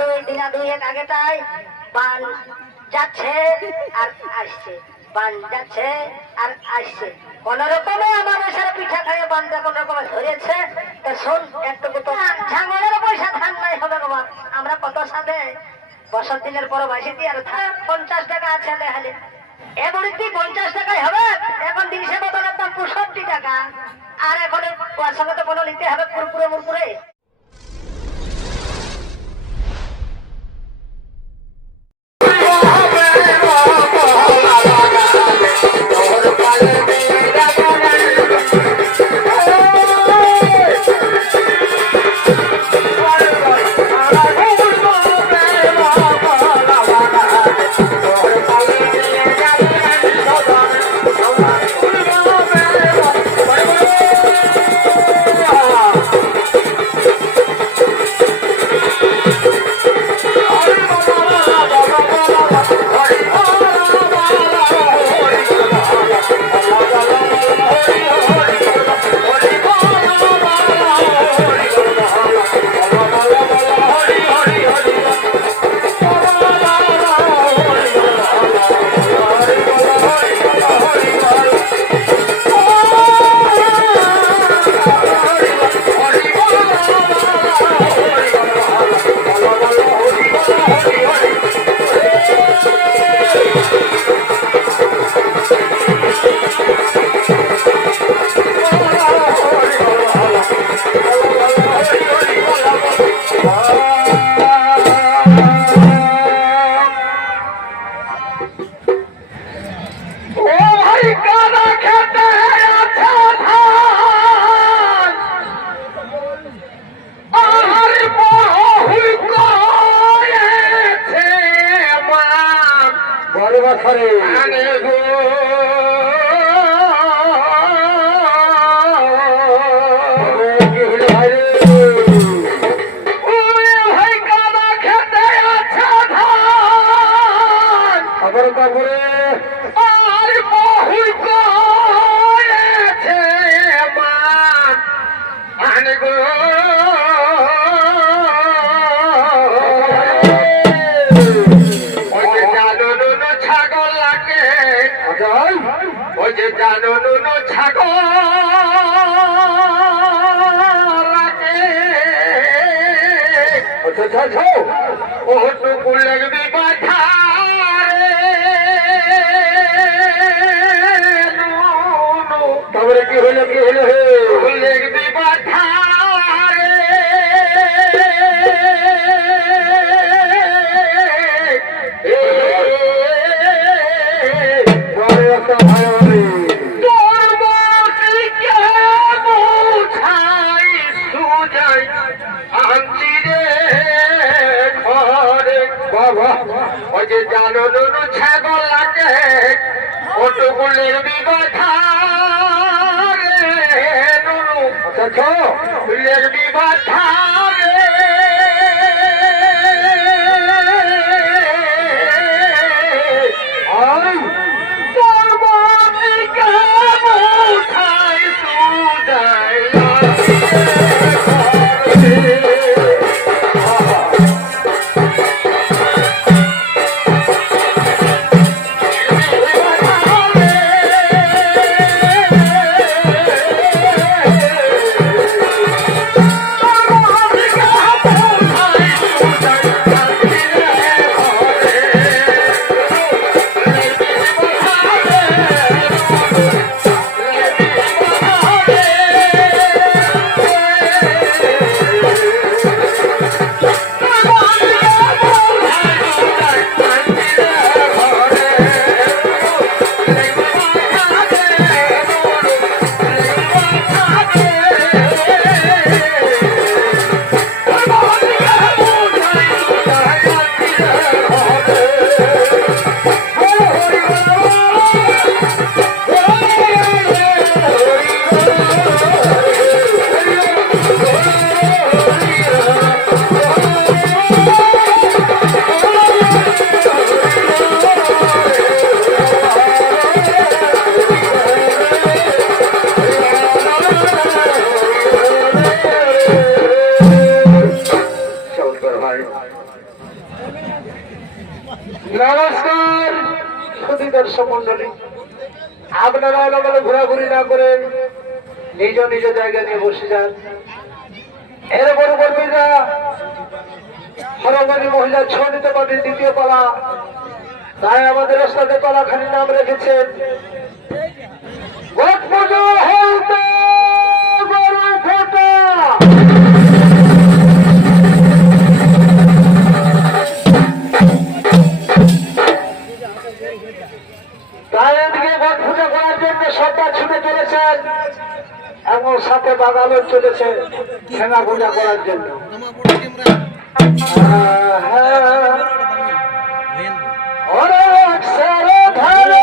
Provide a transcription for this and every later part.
দুই দিনা দুই এক আগেটাই পান যাচ্ছে আর আসছে, পান যাচ্ছে আর আসছে। কোন রকমে আমার সারা পিঠা খাইয়ে বান্ধা কোন রকমে ধরেছে। শোন একটু তো ঝাঙলের পয়সা ধান নাই হবে বাবা, আমরা কত সাথে বছর দিনের পর বাসিতি আর 50 টাকা আছে দেখালে এমনি 50 টাকায় হবে। এখন দিনসে বদলের দাম 65 টাকা, আর এখন ওর সঙ্গে তো কোনো নিতে হবে কুরকুরে মুরকুরে। আপনারা অলগলে ঘোরাঘুরি না করে নিজ নিজ জায়গা নিয়ে বসে যান। এর বড় কর্মীরা হরমানি মহিলা ছড়িত পার্টির দ্বিতীয় পালা, তাই আমাদের ওস্তাদের পালাখানির নাম রেখেছেন গরু ফোটা। তাই এদিকে গট পূজা করার জন্য সরকার ছুটে চলেছেন এবং সাথে বাগানও চলেছে ঠেঙা পূজা করার জন্য। অনেক সারা ধারে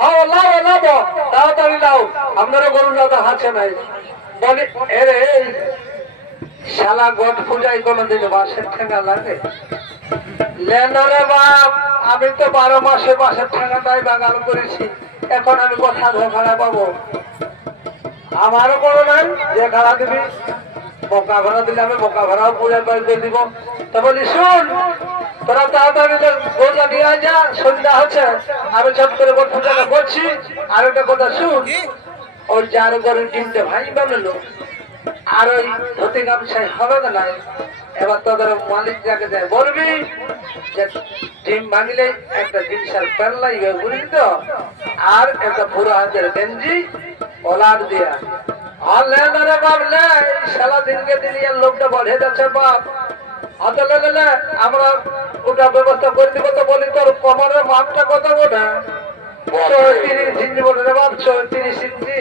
হ্যাঁ লাও লাও তাড়াতাড়ি লাও আপনারা গরু লাও হাঁচে নাই বলে এরে শালা গট পূজায় কোনোদিন বাসের ঠেঙ্গা লাগে লেনরে বাপ আমি তো 12 মাসে বাসের ঠেঙ্গাটাই বাগান করেছি এখন আমি কথা ধোকারা পাবো আমারও কোনো নাই যে ভাড়া দিবি বোকা ভাড়া দিলে আমি বোকা ভাড়াও পূজা করে দিব তা বলি শুন তোরা তাড়াতাড়ি গোটা নিয়ে যা সন্ধ্যা হচ্ছে আমি সব করে গোট পূজাটা করছি আর একটা কথা শুন ওর যার ঘরের ডিমটা ভাই বানালো আর ওই ধুতি গামছাই হবে না নাই এবার তোদের মালিক যাকে যায় বলবি যে ডিম ভাঙলে একটা জিনিসের প্যান লাগবে বুঝলি তো আর একটা পুরো হাতের গেঞ্জি ওলার দিয়া আর লেন বাপ লে সারা দিনকে দিন লোকটা বড়ে যাচ্ছে বাপ হাতে লেলে আমরা ওটা ব্যবস্থা করে দিব তো বলি তোর কমরের মাপটা কত ওটা 34 ইঞ্চি বলে রে বাপ 34 ইঞ্চি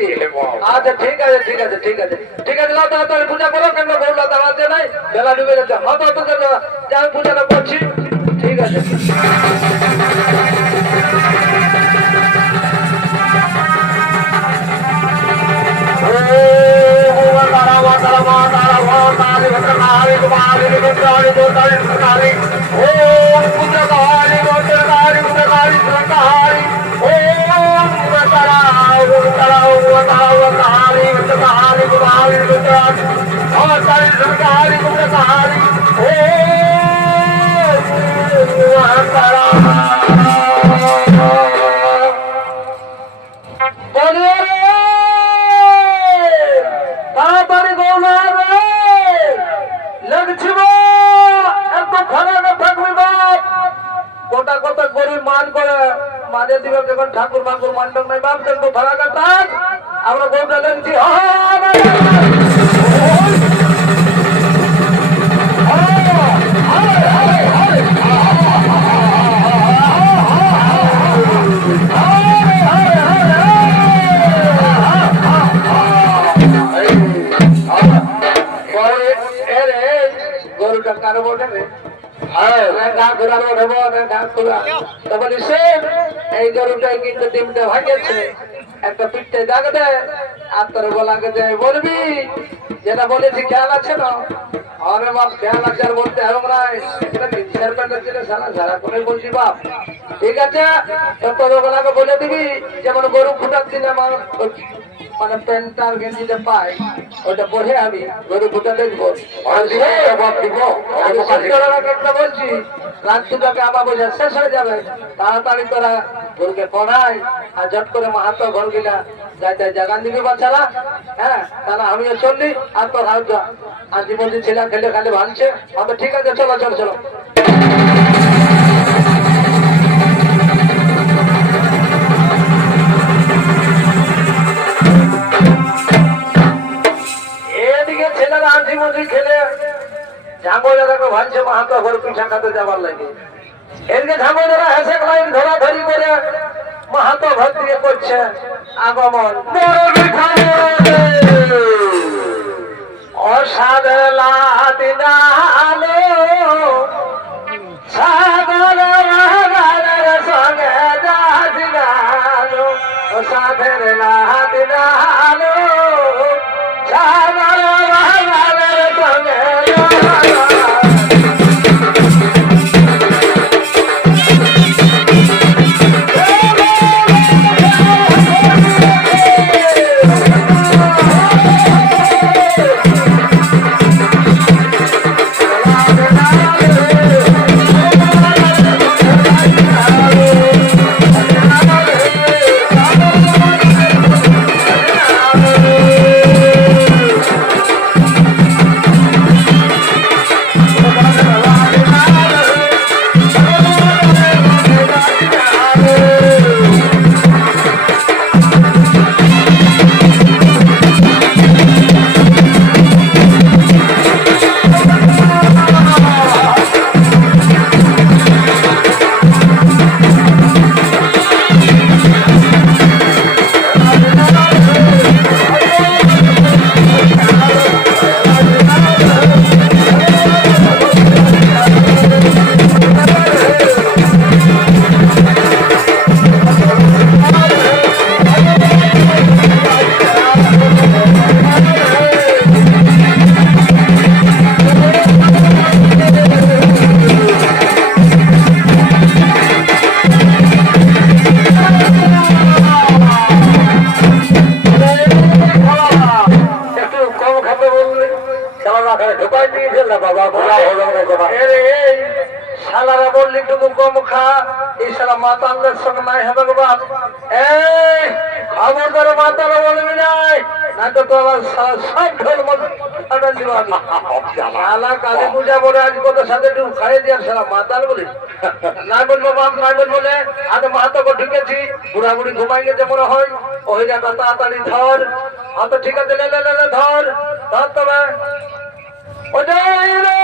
আচ্ছা ঠিক আছে ঠিক আছে ঠিক আছে ঠিক আছে লাও তাড়াতাড়ি পূজা করো কেন বললো দাঁড়াতে নাই বেলা ডুবে যাচ্ছে হতো তো যা আমি পূজাটা করছি ঠিক আছে তাড়াতাড়ি গৌলা রে লাগছিল একদম খারাপ থাকবে বাপ গোটা গোটা গরিব মান করে মাঝে দিবে যখন ঠাকুর মাকুর মান্ডক নাই বাপ একটু ভাড়া কাটান আমরা গৌটা লাগছি গরুটা কারো বলে রে এই গরুটাই কিন্তু ডিমটা ভাঙিয়েছে একটা পিঠে দাগ দেয় আর তোর বলাকে দেয় বলবি যেটা বলেছি খেয়াল আছে না আরে বাপ খেয়াল আছে আর বলতে হবে না এটা 3-4 প্যান্টের ছিল সারা সারা করে বলছি বাপ ঠিক আছে তোর বলাকে বলে দিবি যেমন গরু ফুটার দিন আমার মানে প্যান্টটা গেঞ্জিটা পাই ওটা পরে আমি গরু ফুটা দেখবো একটা বলছি রাত্রিটাকে আমার বোঝা শেষ হয়ে যাবে তাড়াতাড়ি তোরা গরুকে পড়াই আর ঝট করে মাহাতো ঘর গিলা যাইতে জাগান দিবি বাচ্চারা হ্যাঁ তাহলে আমিও চললি আর তোর হাত আজ বলছি ছেলে খেলে খালি ভাঙছে আমি ঠিক আছে চলো চলো চলো এদিকে ছেলেরা আঁধি মুধি খেলে ঝাঙ্গোজারাকে ভাঙছে মাহাতো ঘর পিঠা খাতে যাবার লাগে এদিকে ঝাঙ্গোজারা হেসে লাইন ধরাধরি করে মাহাতো ঘর দিকে করছে আগমন অসাধে লাদিনা আলো সাগর সঙ্গে যাদিনালো অসাধের লাদিনা আলো সাগর সঙ্গে তবু কম খা এই সারা মাতালের সঙ্গে নাই হবে গো বাপ। এই খবর ধরে মাতালে বলবি নাই না তো তোমার সব ঢোল মজা দিব আমি। শালা কালী পূজা বলে আজ কত সাথে একটু খাইয়ে দিয়ে সারা মাতাল বলি নাই বলবো বাপ নাই বলবো বলে আজ মাহাতো ঢুকেছি বুড়া বুড়ি ঘুমাই গেছে মনে হয় ওই জায়গা তাড়াতাড়ি ধর হাতে ঠিক আছে লে লে লে ধর ধর তবে ওটাই রে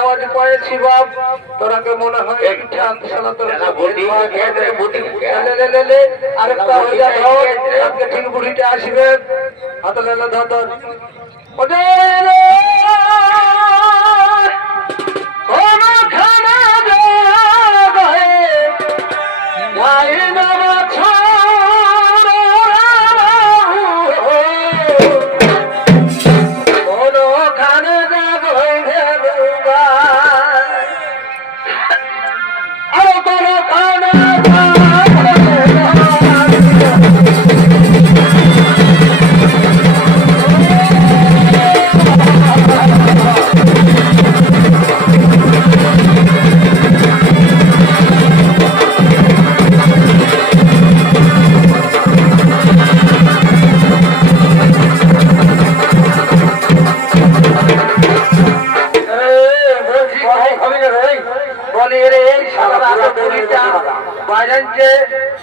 আওয়াজ পাইছি বাপ তোরাকে মনে হয় আরেকটা আজকে ঠিক বুড়িটা আসবে হাতে লেলে ধর ধর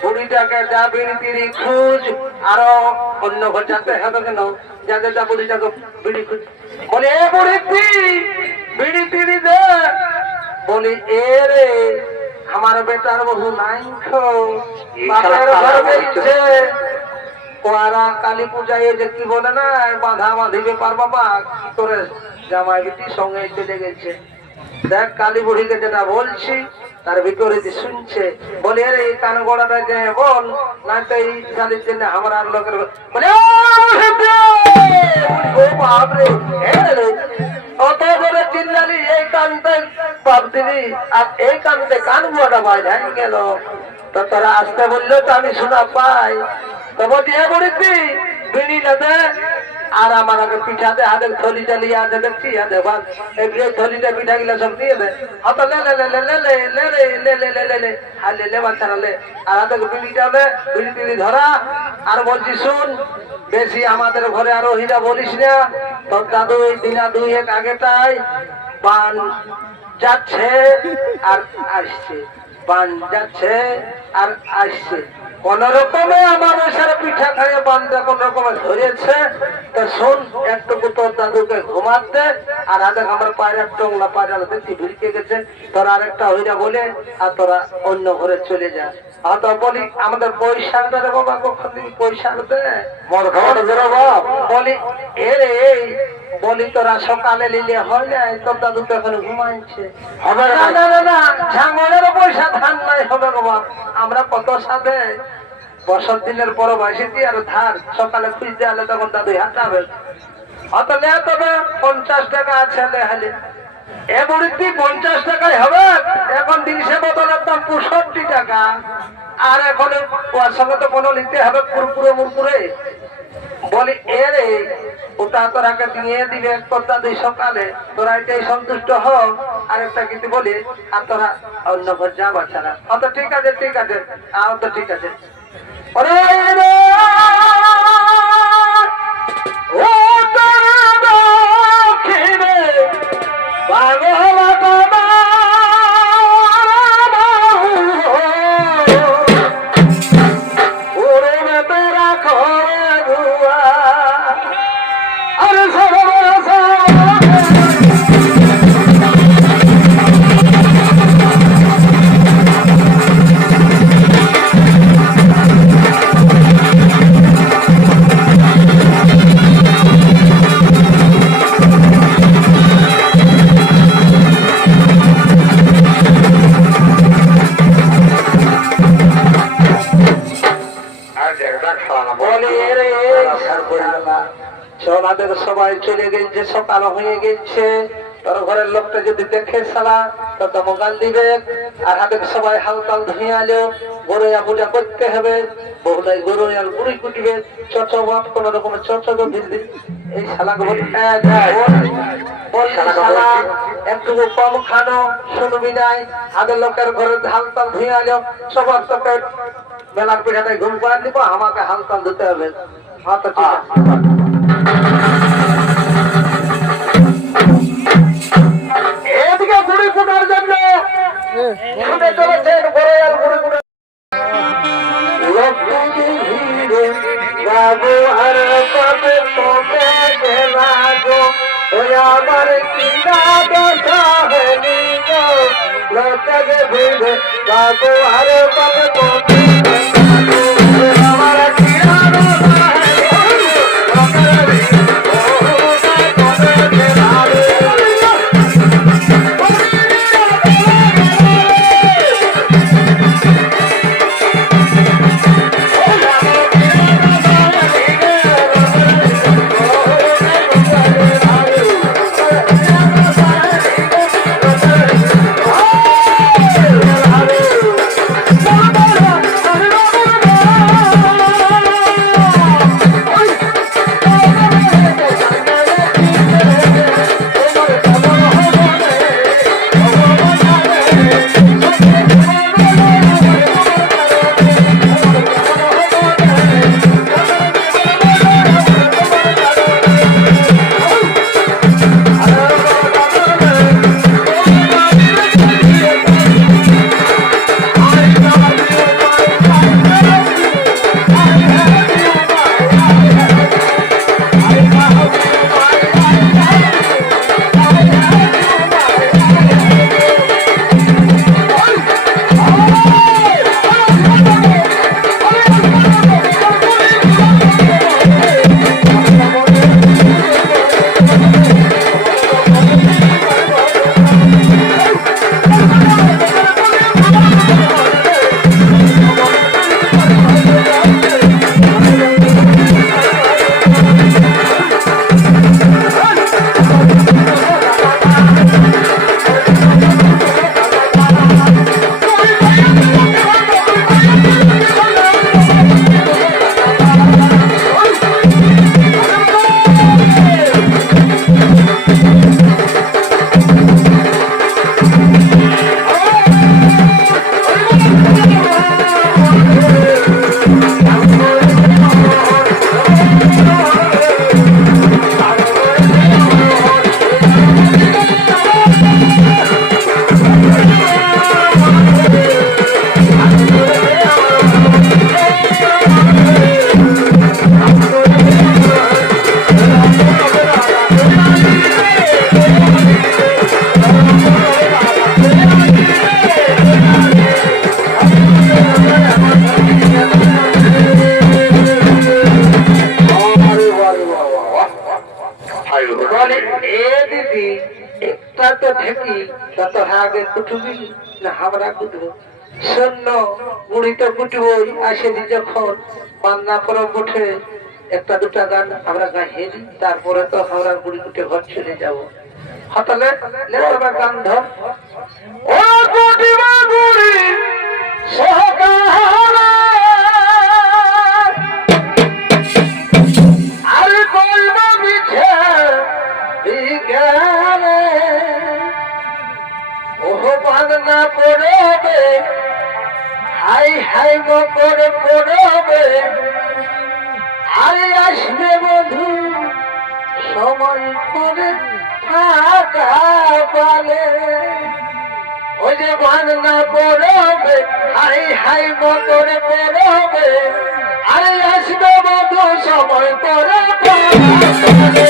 বুড়িটাকে যা বিড়ি তিড়ি খুঁজ আরো অন্য ঘর যাতে হবে কেন যাতে যা বুড়িটাকে বিড়ি খুঁজ বলে এ বুড়ি বিড়ি তিড়ি দে বলি এ রে আমার বেটার বহু নাই বাপের ঘর বেরিয়েছে ওরা কালী পূজায় যে কি বলে না বাঁধা বাঁধিবে পার বাবা কি করে জামাই বিটির সঙ্গে চলে গেছে দেখ কালী বুড়িকে যেটা বলছি তার ভিতরে যে শুনছে বলে আরে এই কান গোড়াটা যে বল না তো এই শালির জন্য আমার আর লোকের বলে ও বাপরে অত করে চিল্লালি এই কানতে বাপ দিলি আর এই কানতে কান গোড়াটা বাইরে গেল তো তোরা আসতে বললো তো আমি শোনা পাই তো বলছি এ বলিস বিড়ি না দে আর আমার আগে পিঠাতে হাতে থলি চালিয়ে আছে দেখছি এই থলিটা পিঠা গিলা সব দিয়ে দে হাতে লে লে লে লে লে লে লে লে লে লে লে লে আর লে লে বাচ্চারা লে আর হাতে বিড়িটা দে বিড়ি টিড়ি ধরা আর বলছি শুন বেশি আমাদের ঘরে আরো হিরা বলিস না তোর দাদু ওই দিনা দুই এক আগেটাই পান যাচ্ছে আর আসছে পান যাচ্ছে আর আসছে কোন রকমে আমার সারা পিঠা খাইয়ে বান্ধে কোন রকমে ধরেছে তো শোন একটুকু তোর দাদুকে ঘুমাতে আর হাতে আমার পায়ের টংলা পায়রা দেখছি ভিড়কে গেছে তোরা আরেকটা হইরা বলে আর তোরা অন্য ঘরে চলে যা আর তো বলি আমাদের পয়সা দে বাবা কখন দিবি পয়সা দে বলি এ রে বলি তোরা সকালে নিলে হয় না তোর দাদু তো এখন ঘুমাইছে হবে না না না না ঝাঙ্গলের পয়সা ধান নাই হবে বাবা আমরা কত সাথে বছর দিনের পর বসেছি আর ধার সকালে খুঁজতে হলে তখন দাদু হাঁটাবে অত লে তবে 50 টাকা আছে লেহালে এ বুড়িটি 50 টাকায় হবে এখন দিনসে বোতলের দাম 65 টাকা আর এখন ওর সঙ্গে তো কোনো নিতে হবে কুরকুরে মুরকুরে বলি এ রে ওটা তোরাকে দিয়ে দিবে তোর দাদু সকালে তোরা এটাই সন্তুষ্ট হোক আর একটা কিছু বলি আর তোরা অন্য ঘর যা বাচ্চারা অত ঠিক আছে আর তো ঠিক আছে রে চলাদের সবাই চলে গেছে, সকাল হয়ে গেছে। তোর ঘরের লোকটা যদি দেখে সালা তত মোবাইল দিবে। আর হাতে সবাই হালকাল ধুয়ে আলো, গরুয়া পূজা করতে হবে। বহুলাই গরু আর বুড়ি কুটিবে, চচ ভাত কোন রকম চচকে ভিড়। এই শালাকে শালা একটু কম খানো, শুনবি নাই। হাতের লোকের ঘরে হালকাল ধুয়ে আলো, সবার তোকে বেলার পিঠাটাই ঘুম করে দিব, আমাকে হালকাল ধুতে হবে। হ্যাঁ তো ঠিক আছে। এদিকে বুড়ি ফুটার জন্য ছুটে চলেছেন বড়াল বুড়ি ফুটার। লক্ষ্মী ভিড়ে যাবো আর কবে তোকে দেবাগো, ওই আমার কিনা দশা হলি গো। লক্ষ্মী ভিড়ে যাবো আর কবে তোকে দেবাগো, ওই আমার কিনা দশা হলি আসেনি যখন পান্না পরব উঠে একটা দুটা গান আমরা গাইয়ে দিই, তারপরে তো আমরা বুড়ি কুটে ঘর চলে যাবো। হতালে গান ধর ও কুটিবা বুড়ি সহকারে আরে কইব মিছে বিজ্ঞানে ওহ পান্না পরবে হাই হাই গো করে পড়বে আরে আসবে বধু সময় করে থাকা পালে ওই যে বান্না পড়বে হাই হাই গো করে পড়বে আরে আসবে বধু সময় করে পালে।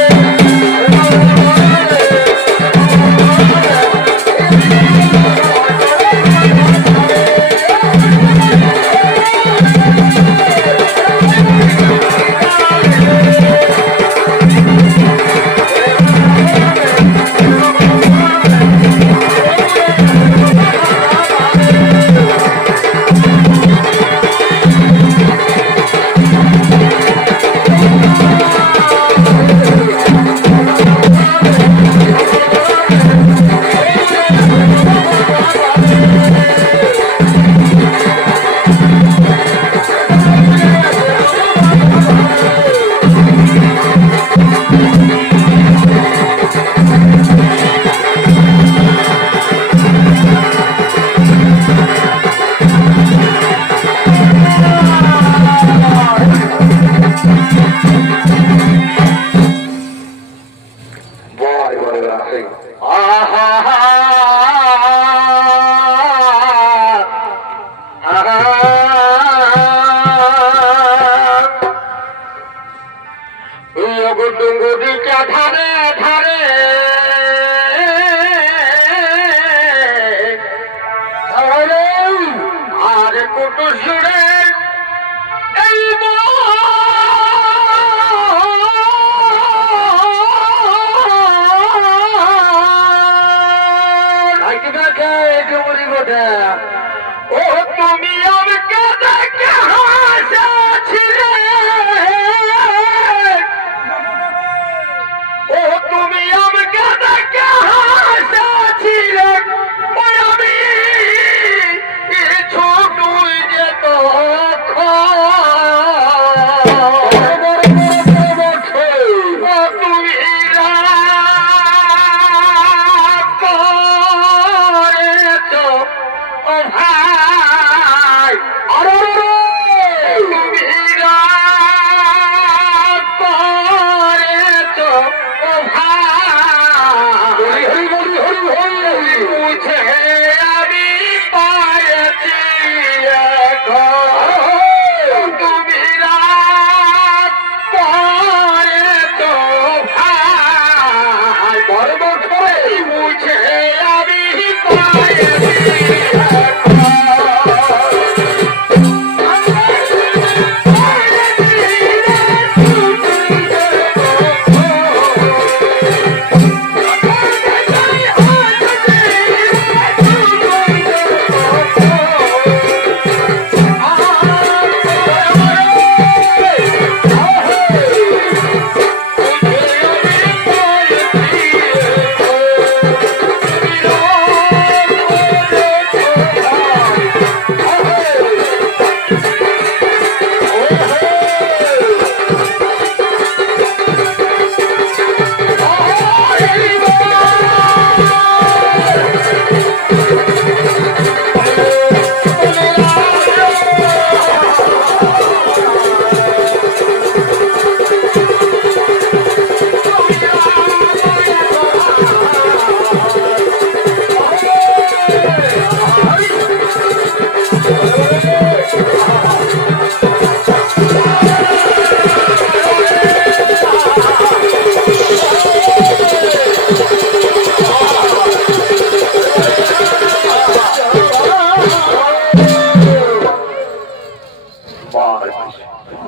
বয় বলে রাখে ডুঙ্গুরিটা ধারে ধারে আর কত সুরে এই ও তুমি আমাকে দেখে হাসছিলে ও তুমি আমাকে দেখে হাসছিলে ওই আমি ছোটুই যে তো তুমি ভাই আরে তুমি করেছো ভাই বুঝে আমি পাইছি তুমি করেছো ভাই বড় করে বুঝে আমি পাইছি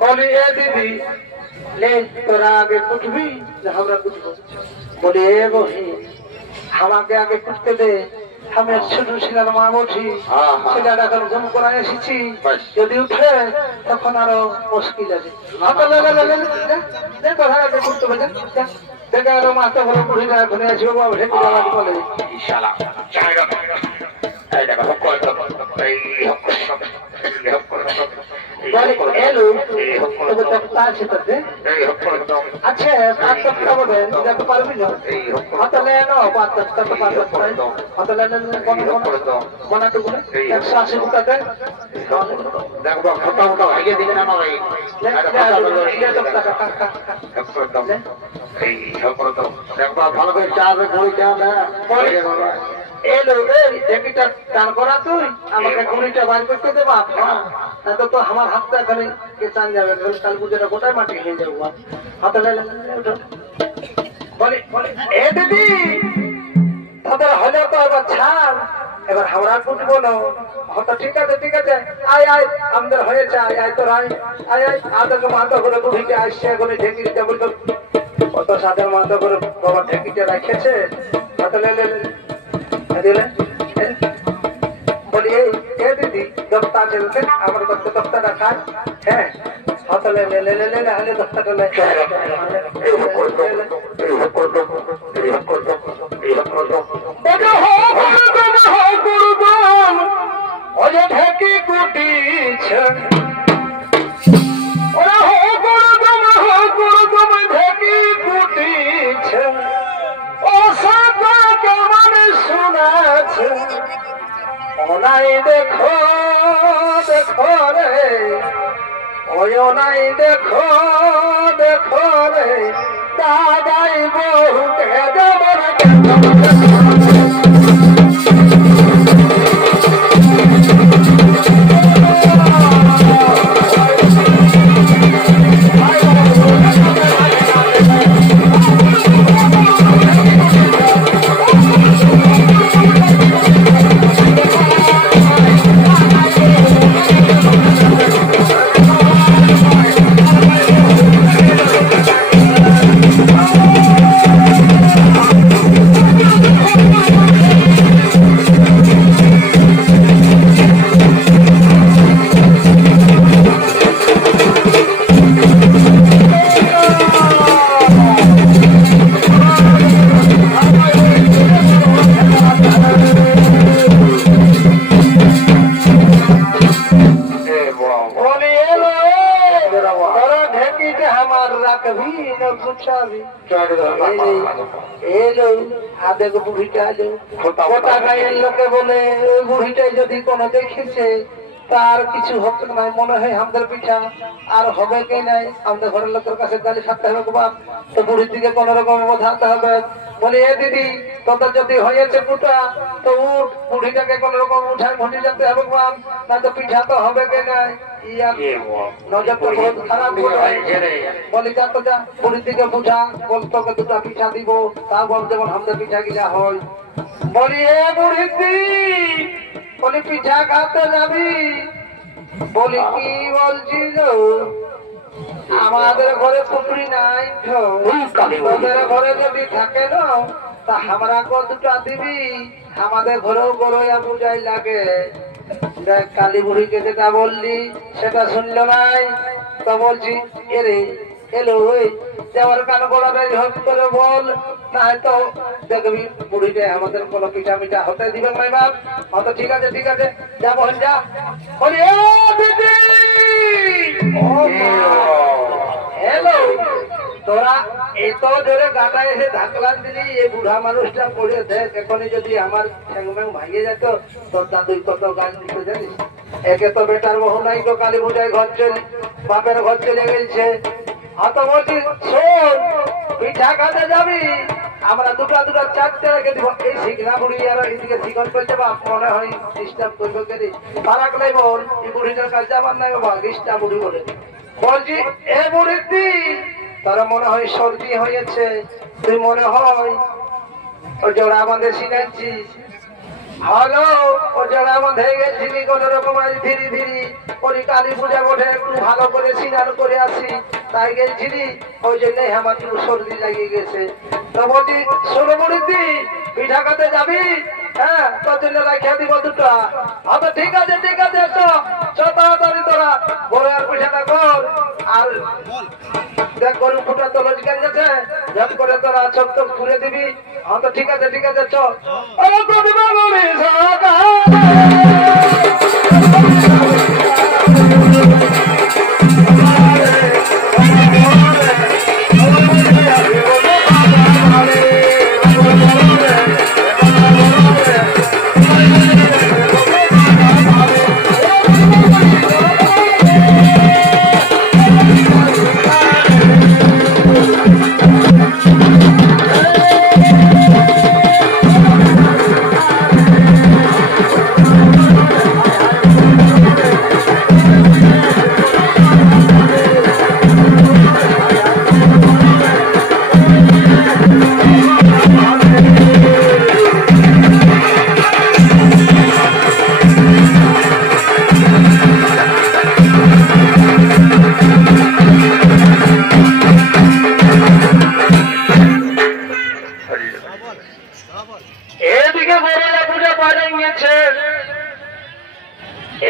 बोले ए दीदी ले तोरा आगे कुछ भी हमरा कुछ बोले ए बही আমাকে আগে করতে দে আমি ছোট ছিলাম মা বলছি ছেলেটা এখন ঘুম করে এসেছি যদি উঠে তখন আরো মুশকিল আছে তোরা আগে করতে হবে দেখে আরো মাথা ভরে পুড়িনা ঘুরে আসবো বাবা ঢেকে দেওয়া বলে এলো তবে তা সেটাতে আচ্ছা পাঁচটা বলে যেতে পারবি না হাতালে এনো পাঁচটা তো পাঁচটা হাতালে বানাটুকু 180 টাকা দেখো মোটা মোটা ভাইয়ে দিবেন আমার এই দেখো ভালো করে চা করে চা না এলো ঢেকিটা টান করা তুই আমাকে ঘুড়িটা বার করতে দে বাপ তো তো আমার হাতটা এখানে চান যাবে কাল পুজোটা গোটায় মাটি খেয়ে যাবো হাতে বলে এ দিদি তাদের হলে তো এবার ছাড় এবার হাওড়া কুটি বলো হয়তো ঠিক আছে আয় আমাদের হয়েছে আয় তোর আয় আদকে মাথা করে বুঝিতে আসছে এখন ঢেকিটা বলতো কত সাদের মাথা করে বাবা ঢেকিটা রেখেছে হাতে বলি এ দিদি দপ্তা চলতে আমার কত দপ্তাটা খান হ্যাঁ হাতলে হলে দপ্তাটা অজে ঢেকি কুটিছে ওরা গুরুদম ঢেকি কুটিছে ও সাদা কেমন শোনাছে ওনাই দেখো রে ওই ওনাই দেখো রে দাদাই বহুকে দেবর লোকে বলে ওই বুড়িটাই যদি কোনো দেখেছে তার কিছু হতে নাই মনে হয় আমাদের পিঠা আর হবে কি নাই আমাদের ঘরের লোকের কাছে গালি থাকতে হবে বাপ তো বুড়ির দিকে কোন রকম বোঝাতে হবে বলে এ দিদি তোদের যদি হয়েছে পুটা তো উঠ বুড়িটাকে কোন রকম উঠায় ঘুটি যেতে হবে বাপ না তো পিঠা তো হবে কি নাই নজর তো বহুত খারাপ বলি যা তো যা বুড়ির দিকে বুঝা বল তোকে দুটা পিঠা দিব তা বল যেমন আমাদের পিঠা গিলা হয় বলি এ বুড়ির বলি পিঠা খাতে যাবি বলি কি বলছিস আমাদের ঘরে পুকুরি নাই তোদের ঘরে যদি থাকে না তা আমরা কতটা দিবি আমাদের ঘরেও গরইয়া বুঝাই লাগে দেখ কালী বুড়িকে যেটা বললি সেটা শুনলো নাই তো বলছি এরে এলো ওই যাওয়ার কান গোড়াটা হট করে বল না হয়তো দেখবি বুড়িটা আমাদের কোনো পিঠা মিঠা হতে দিবে নাই বাপ অত ঠিক আছে যা বল যা বলি হ্যালো তোরা এত জোরে গাটা এসে ধাকলান দিলি এই বুড়া মানুষটা পড়ে দেখ এখনই যদি আমার ঠ্যাং ম্যাং ভাঙিয়ে যেত তোর দাদুই কত গান দিতে জানিস একে তো বেটার বহু নাই তো কালী পূজায় ঘর চলে বাপের ঘর চলে গেছে অত বলছি শোন পিঠা খাতে যাবি আমরা দুটা চারটে রেখে দিব এই শিখনা বুড়ি আর এইদিকে শিকন করছে বাপ মনে হয় ডিস্টার্ব করবে কেন ফারাক নাই বল এই বুড়িটার কাছে যাবার নাই বাবা ডিস্টার্ব বুড়ি বলে বলছি এ বুড়ি তারা মনে হয় সর্দি হয়েছে তুই মনে হয় ও জোড়া আমাদের শিখাচ্ছিস হলো ও জোড়া আমাদের গেছিলি কোন রকম আজ ধীরে ধীরে ওই কালী পূজা বটে একটু ভালো করে স্নান করে আসি তাই গেছিলি ওই জন্যই আমার একটু সর্দি লাগিয়ে গেছে তো বলছি ষোলো বুড়িদি পিঠা খাতে যাবি হ্যাঁ তোর জন্য রাখিয়া দিব দুটা আচ্ছা ঠিক আছে চ তাড়াতাড়ি তোরা বড় আর পিঠাটা কর আর দেখ গরু ফুটা তো লজিকাল গেছে ঝট করে তোরা চোখ তো ঘুরে দিবি তো ঠিক আছে চ এদিকে গরুরা পূজা পাড়ে গিয়েছে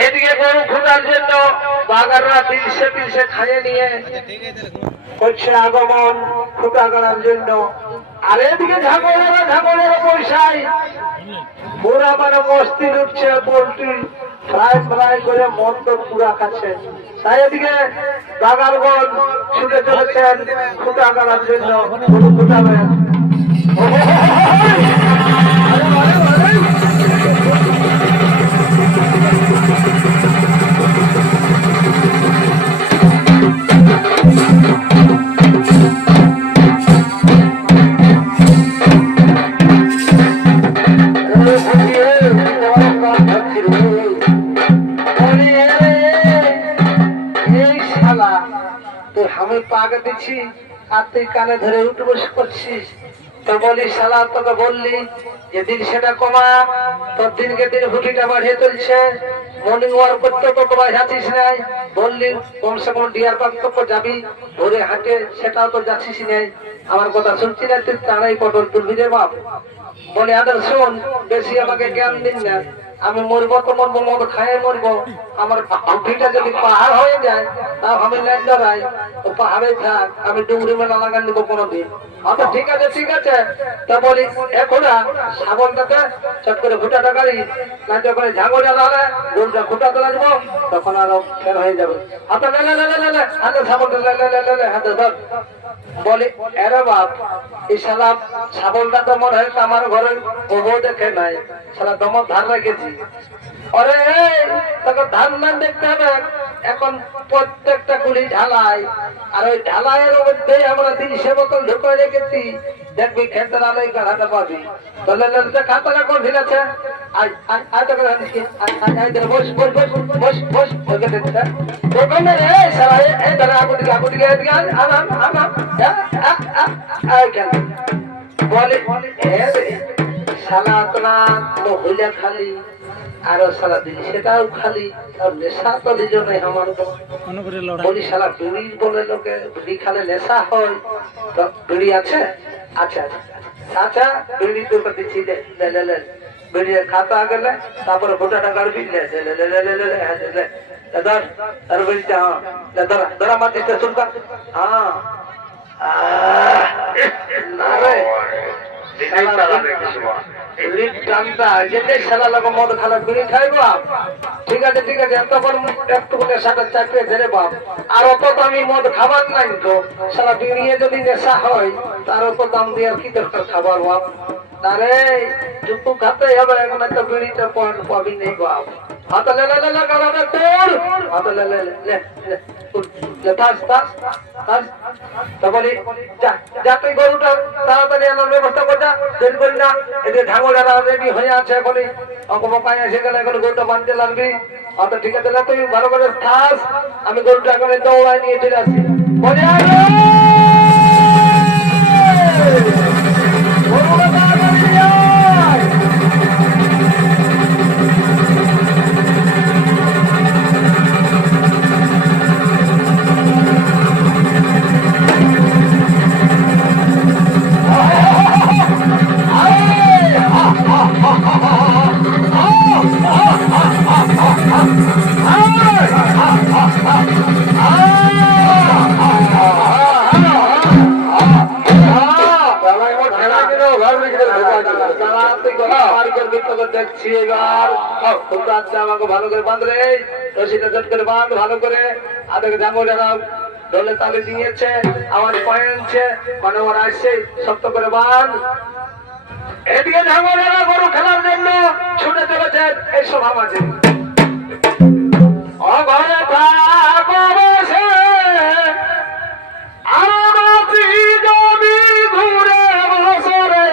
এদিকে গরু খোঁজার জন্য বাগানরা তিলসে খাইয়ে নিয়ে হচ্ছে আগমন খুঁটা করার জন্য আর এদিকে ঝাগলের পয়সায় পুরা মানে মস্তি উঠছে পোল্ট্রি ফ্রাই করে মন তো পুরা খাচ্ছে তাই এদিকে বাগানগণ ছুটে চলেছেন খুঁটা করার জন্য গরু খুঁটাবেন বাগে দিচ্ছি আর তুই কানে ধরে উঠে বসে করছিস। তো বলি শালা তোকে বললি যে দিন সেটা কমা, তোর দিনকে দিন হুটিটা বাড়িয়ে তুলছে। মর্নিং ওয়াক করতে তো তোরা যাচ্ছিস নাই, বললি কমসে কম ডিয়ার পার্ক যাবি ভোরে হাঁটে, সেটাও তো যাচ্ছিস নাই। আমার কথা শুনছি না, তুই তারাই পটল তুলবি রে বাপ। বলে আদর শোন, বেশি আমাকে জ্ঞান দিন না, আমি মরবো তো মরবো, মদ খায় মরবো। আমার হুটিটা যদি পাহাড় হয়ে যায় তাও আমি লাইন ধরাই, ও পাহাড়ে থাক, আমি ডুংরি মেলা লাগান দিব কোনোদিন। আচ্ছা ঠিক আছে ঠিক আছে। তা বলি এখন সাবনটাকে চট করে ফুটাটা গাড়ি না, যখন ঝাঙ্গড়া লাগালে গরুটা ফুটা তোলা যাবো, তখন আরো ফের হয়ে যাবে। হাতে লে হাতে সাবনটা লে হাতে ধর। বলে এরে বাপ, এই শালা সাবলটা তো মনে হয় আমার ঘরের বউ দেখে নাই, শালা দমক ধার রেখেছি। আরে তোকে ধান মান দেখতে হবে, এখন প্রত্যেকটা গুলি ঢালাই, আর ওই ঢালাইয়ের মধ্যে আমরা 300 বোতল ঢুকে রেখেছি। দেখবি খেতের আলোই গাড়াটা পাবি। তাহলে খাতাটা কোন ঠিক আছে, খালি আরো সারা দিন সেটাও খালি, আর নেশা তো দুজনে আমার বলি সারা বিড়ি বলে লোকে বিড়ি খালে নেশা হয়। তো বিড়ি আছে? আচ্ছা আচ্ছা বিড়ি তোকে দিচ্ছি, বিড়ি খাতা গেলে তারপরে ভোটাটা কাটবি, ধর বিড়িটা, হ্যাঁ ধরা মাটিটা শুনকা, হ্যাঁ না রে মদ খালা বিড়ি খাইবো। ঠিক আছে ঠিক আছে, তখন একটু নেশাটা চাপিয়ে ধরে বাপ। আর অত দামি মদ খাবার নাই তো, সারা বিড়িয়ে যদি নেশা হয় তার অত দাম দিয়ে আর কি দরকার খাবার বাপ। আরে টুকু খাতে হবে, এখন একটা বিড়িটা পয়েন্ট পাবি নেই বাপ। হাতে লে গালাবে তোর হাতে লে যাতে গরুটা তাড়াতাড়ি আমার ব্যবস্থা করতে দেরি করি না। এদের ঢাঙ্গরা রেডি হয়ে আছে, এখনই অঙ্কপায় এসে গেলে এখন গরুটা বাঁধতে লাগবি। অত ঠিক আছে, তুই ভালো করে থাস, আমি গরুটা এখন দৌড়ায় নিয়ে চলে আসি। বলে দেখছি এবার আমাকে ভালো করে বাঁধ রে, রশিটা চট করে বাঁধ ভালো করে। আধেক জাঙ্গলেরা দলে তালে দিয়েছে, আমার পয়েন্টছে মানে ওরা আসছে, শক্ত করে বাঁধ। এদিকে জাঙ্গলেরা গরু খেলার জন্য ছুটে চলেছে এই সভা মাঝে। অঘরে থাকো বসে আরতি যদি ঘুরে বসরে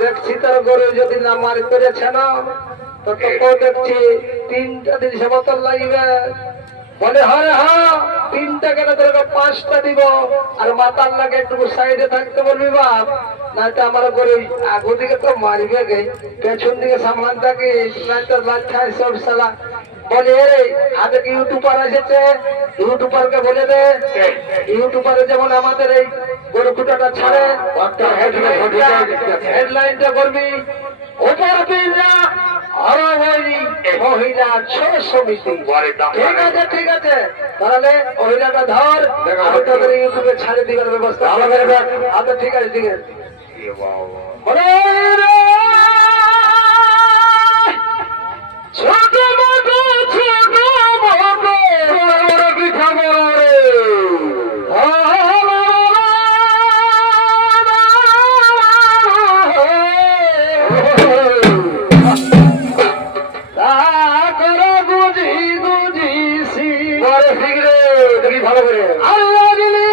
দেখছি তোর গরু যদি না মারি করেছে না, তো দেখছি 3টা 30 বোতল লাগবে। বলে হরে হ্যাঁ 3টা কেন তোকে 5টা দিব, আর মাতার লাগে একটু সাইডে থাকতে বলবি বাপ, নয়তো আমার করে আগো দিকে তো মারবে গে, পেছন দিকে সামলান থাকে, নয়তো বাচ্চায় সব সালা। বলে রে আগে ইউটিউবার এসেছে, ইউটিউবারকে বলে দে, ইউটিউবারে যেমন আমাদের এই গরু খুঁটাটা ছাড়ে হেডলাইনটা করবি, ওপর পিলা আরো হয়নি মহিলা 6 সমিতি। ঠিক আছে ঠিক আছে, তাহলে মহিলাটা ধর, আমি তোদের ইউটিউবে ছাড়ে দিবার ব্যবস্থা। আচ্ছা ঠিক আছে ঠিক আছে। বলে রে, ছোট মতো ছোট মতো বড় পিঠা বড় রে, ভালো করে আল্লাহ দিলি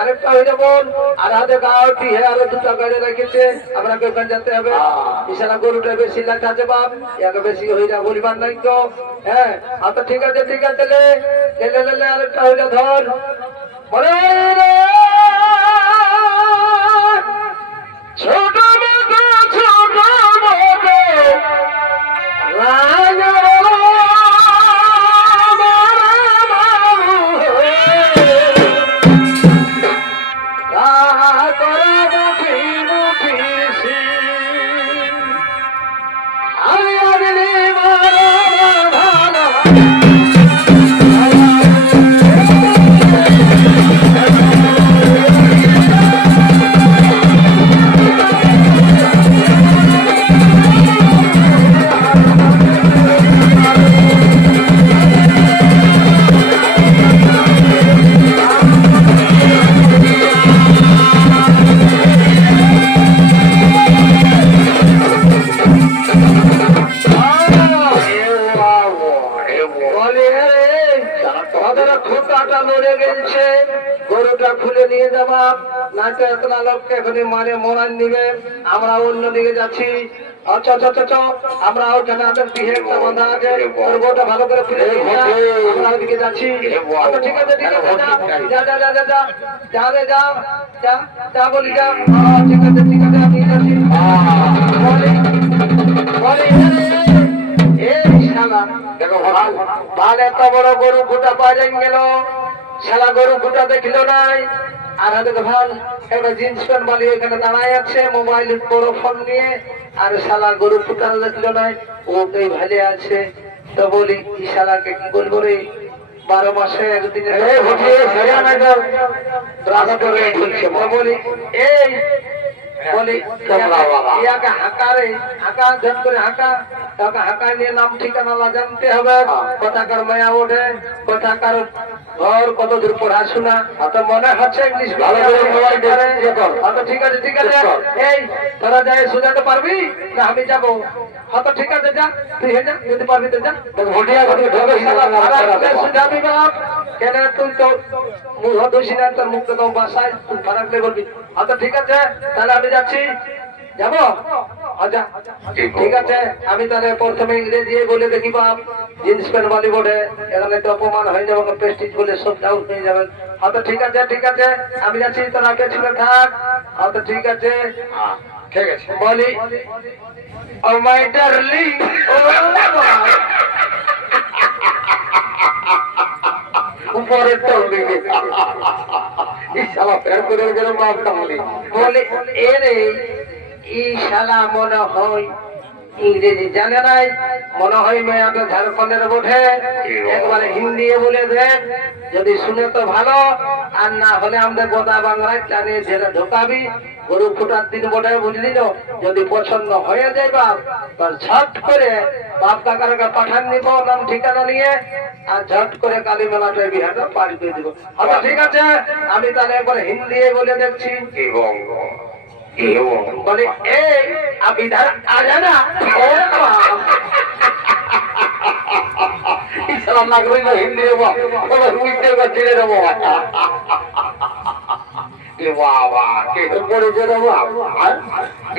আরেকটা হয়ে যাবন আর হাতে গাওটি হে আরো 2টা গাড়ি রেখেছে, আমরা ওখানে যেতে হবে। বিশালা গরুটা বেশি লাগা আছে বাপ, একে বেশি হয়ে যা বলিবার নাই তো। হ্যাঁ আচ্ছা ঠিক আছে ঠিক আছে, লে লে লে লে আরেকটা হয়ে যা ধর। বলে রে ছোট মতো ছোট মতো খোঁটাটা লড়ে গেছে, গরুটা খুলে নিয়ে যাবা, নাচে এতলা লোককে এখন মানে মরান নিবে, আমরা অন্যদিকে যাচ্ছি। আচ্ছা আচ্ছা আচ্ছা, আমরা ওখানে আমাদের পিহে একটা বাঁধা আছে, ওর বউটা ভালো করে খুলে নিয়ে যা, আমরা ওদিকে যাচ্ছি। আচ্ছা ঠিক আছে ঠিক আছে, যা যা যা যা যা যা রে যা যা যা বলি যা। ঠিক আছে ঠিক আছে, আমি যাচ্ছি। বলে এই শালা দেখো ভাল এত বড় গরু খুঁটা পাওয়া গেল, শালা গরু খুঁটা দেখলো নাই। আর দেখো ভাল একটা জিন্স প্যান্ট বালি এখানে দাঁড়ায় আছে, মোবাইল বড় ফোন নিয়ে, আর শালা গরু খুঁটা দেখলো নাই, ও এই ভালে আছে। তো বলি এই শালাকে কি বলবো রে, 12 মাসে একদিন বলি এই বলি ইয়াকে হাঁকারে হাঁকা ধ্যান করে হাঁকা, তাকে হাঁকায় নিয়ে নাম ঠিকানা জানতে হবে, কোথাকার মায়া ওঠে, কোথাকার ঘর, কত দূর পড়াশোনা, তো মনে হচ্ছে ইংলিশ ভালো করে। ঠিক আছে ঠিক আছে, এই তোরা যাই সুজাতে পারবি না আমি যাবো? হয়তো ঠিক আছে যা, তুই হে যা, যদি পারবি তো যা। সুজাবি বাপ কেন, তুই তো মুখ দোষী না, তোর মুখটা তো বাসায় তুই খারাপ বলবি। আচ্ছা ঠিক আছে তাহলে আমি যাচ্ছি, যাবো? আচ্ছা ঠিক আছে, আমি তাহলে প্রথমে ইংরেজি বলে দেখি বাপ, জিন্স প্যান্ট বলিউডে এখানে তো অপমান হয়ে যাবে, প্রেস্টিজ বলে সব ডাউন হয়ে যাবেন। আচ্ছা ঠিক আছে আমি যাচ্ছি, তোর আগে ছিল থাক। আচ্ছা ঠিক আছে ঠিক আছে, বলি ও মাই ডার্লিং, ও উপরের তল দিকে বলে এ রে এই শালা মনে হয় ইংরেজি জানে নাই, মনে হয় মেয়াটা ঝাড়খণ্ডের বটে, একবারে হিন্দি বলে দেখ, যদি শুনে তো ভালো, আর না হলে আমাদের গোদা বাংলায় টানিয়ে ঝেড়ে ঢোকাবি। গরু ফুটার দিন বটে, বুঝলি তো, যদি পছন্দ হয়ে যায় বাপ, তার ঝট করে বাপ কাকার পাঠান নিব নাম ঠিকানা নিয়ে, আর ঝট করে কালী মেলাটা বিহারটা পাড়ি দিয়ে দিব। আচ্ছা ঠিক আছে, আমি তাহলে একবার হিন্দি বলে দেখছি। বলে এই आप इधर आ जाना। ইসলাম নাগরিক না হিন্দি দেবো, ওরা বুঝতে পারছি রে দেবো। বাবা কে পড়েছে দেবো,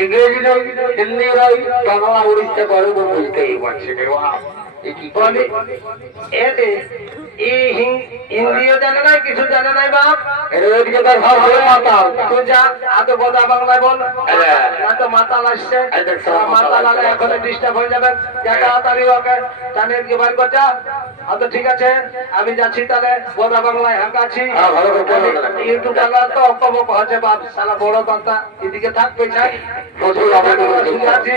ইংরেজি নয়, হিন্দি নয়, বাংলা উড়িষ্যা করে বুঝতেই পারছি রে বাবা। বলে এতে হিন্দিও জানে নাই, কিছু জানে নাই বাপ, তুই যা আতো গোদা বাংলায় বল, না তো মাতাল আসছে, মাতাল আলে এখন ডিস্টার্ব হয়ে যাবে, তাড়াতাড়ি ওকে টানে দিয়ে বার কর যা। আচ্ছা ঠিক আছে, আমি যাচ্ছি তাহলে গোদা বাংলায় হাঁকাচ্ছি। ইউটিউব চালার তো অপবক হচ্ছে বাপ, সারা বড় কথা, এদিকে থাকবে চাই শুনেছি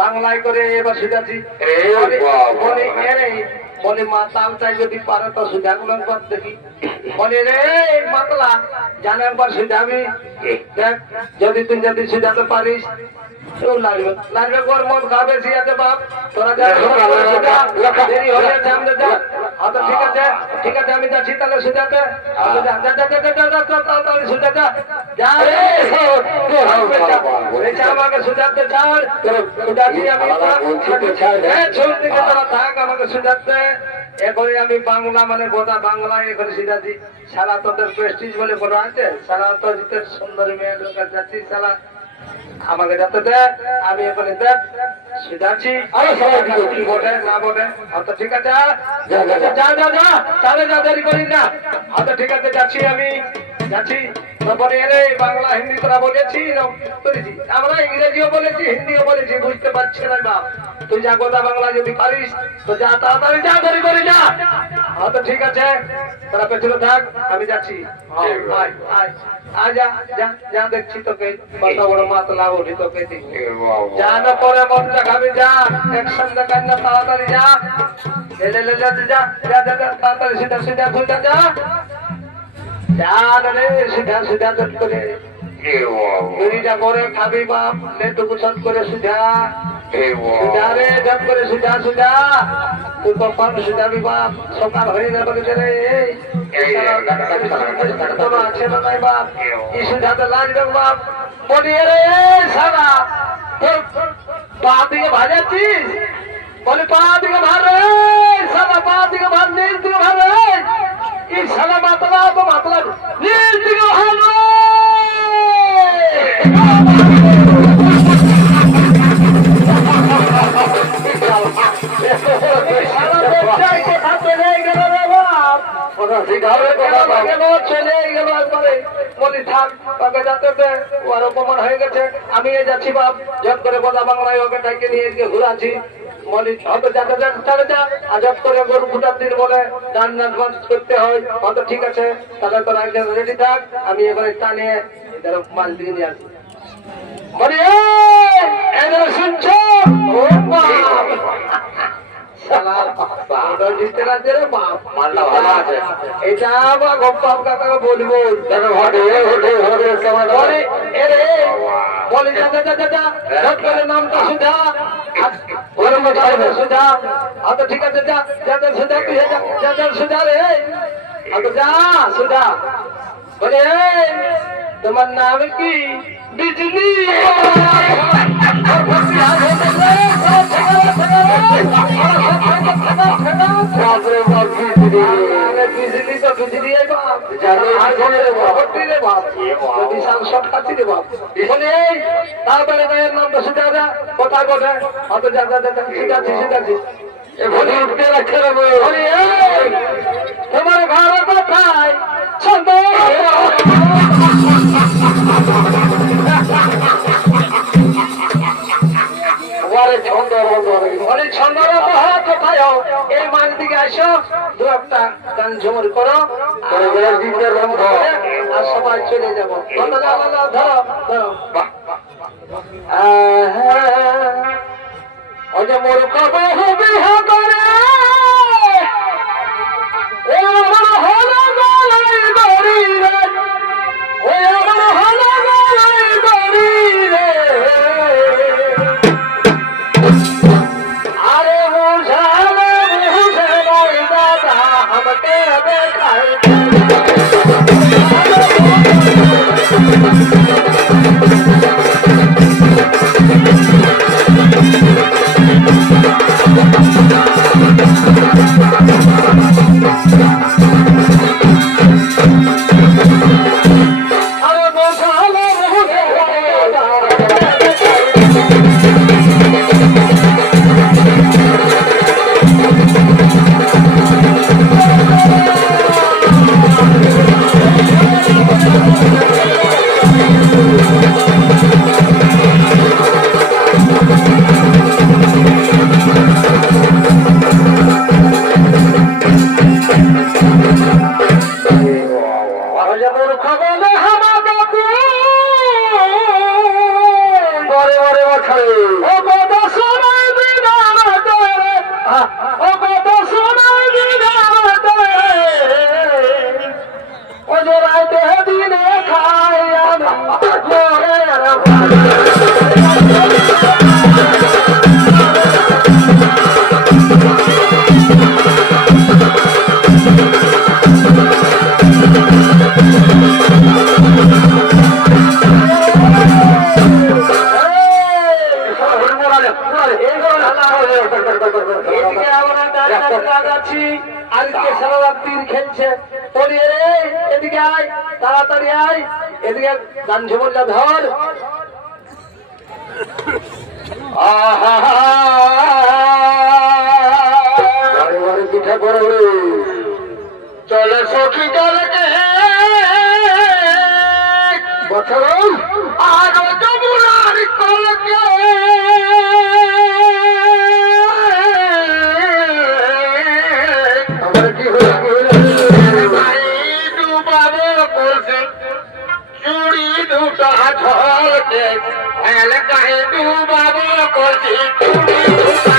বাংলায় করে এবার শুনেছি। বলে মাতাল চাই যদি পারে তো সুধাগুলো একবার দেখি। বলে রে মাতলা জানে একবার সুধাবি, দেখ যদি তুই যদি সুধাতে পারিস লাগবে লাগবে, ওর মন খাবে আছে বাপ, তোরা যা দেরি হয়ে যাচ্ছে আমাদের যা। আচ্ছা ঠিক আছে, ঠিক আছে, আমি যাচ্ছি তাহলে সুধাতে, তাড়াতাড়ি সুধাতে যা রে, আমাকে সুধাতে ছাড়, সুধাচ্ছি আমি, তোরা থাক আমাকে সুধাতে। এরপরে আমি বাংলা মানে গোটা বাংলায় এখানে শিখাচ্ছি। সারা তোদের প্রেস্টিজ বলে বড় আছে, সারা তোদের সুন্দর মেয়েদের কাছে যাচ্ছি, সারা আমাকে যাতে দেখ, আমি এখানে দেখ শিখাচ্ছি। কি বটে না বটে, আচ্ছা ঠিক আছে, যা যা যা যা তাহলে যা দেরি করিস না। আচ্ছা ঠিক আছে, যাচ্ছি আমি যাচ্ছি। তারপরে এরে বাংলা হিন্দি তোরা বলেছি করেছি, আমরা ইংরেজিও বলেছি হিন্দিও বলেছি, বুঝতে পারছি না বাপ। তুই যা গোদা বাংলা যদি পারিস তো যা, তাড়াতাড়ি যা, দেরি করে যা। আচ্ছা ঠিক আছে, তোরা পেছনে থাক, আমি যাচ্ছি। যা যা যা, দেখছি তোকে কত বড় মাতলা উঠি তোকে, যা না পরে মনটা খাবি, যা অ্যাকশন দেখান না, তাড়াতাড়ি যা, যা যা যা, তাড়াতাড়ি সিধা সিধা সিধা যা যা রে, সিধা সিধা চট করে চুরিটা করে খাবি বাপ, লেটুকু চট করে সিধা সিধা রে, চট করে সিধা সিধা, তুই কখন সিধাবি বাপ, সকাল হয়ে যাবে রে, আছে না নাই বাপ, এই সিধাতে লাগবে বাপ। বলি রে সারা পা দিকে ভাজাচ্ছিস, বলি পা দিকে ভার রে সারা, পা দিকে ভার, নিজ দিকে ভার রে, এই সারা মাতলা তো মাতলা নিজ দিকে ভার রে। চলে গেল একবারে, বলি থাক তাকে যাতে ওর অপমান হয়ে গেছে, আমি যাচ্ছি বাপ, ঝট করে গোদা বাংলায় ওকে ডাকে নিয়ে ঘুরাচ্ছি। বলি হয়তো যাতে চলে যা, আর ঝট করে গরু ফুটার দিন বলে গান নাচ করতে হয়, হয়তো ঠিক আছে, তাহলে তোরা একজন রেডি থাক, আমি এবারে টানিয়ে মাল দিয়ে নিয়ে আসি। বলি শুনছো এটা আবার গোপাল কাকাকে বলবো, বলি নামটা সুধা সুধা। আচ্ছা ঠিক আছে, যা যাদের সুধা, তুই যাদের সুধা রে, আচ্ছা যা সুধা। বলে তোমার নাম কি? বিজলি। বিজলি তো বিজলি বিশাল সব খাচ্ছি রে বাপ। বলে তারপরে গায়ের নামটা সুধা যা, কোথায় কোথায় অত যা যা যা, শিখাচ্ছি শিখাচ্ছি। তোমার ঘর কোথায়? কোথায় এই মাঝ দিকে আসো, দু একটা গান ঝুমুর করো, আর সবাই চলে যাবো। ধরো ধরো ওই যে মোর কবে হবে করে ও আমার হলো গলাই দড়ি রে, ওই আমার হলো গলাই দড়ি রে, আরে বুঝালে বুঝে নাই দাদা আমাকে দেখাই আরে বুঝালে বুঝে খেলছে এদিকে আয়, তাড়াতাড়ি আয়, এদিকে গান ঝুমুল্লা ধর। পিঠা করে চলে সখী কালকে বছর আর যমুনার কলকে আমার কি চুড়ি দুটা ঝলকে এলাকায় ডুবাবো করছি চুড়ি দুটা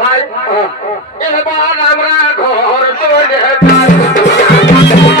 ভাই এবার আমরা ঘর চলে যাই।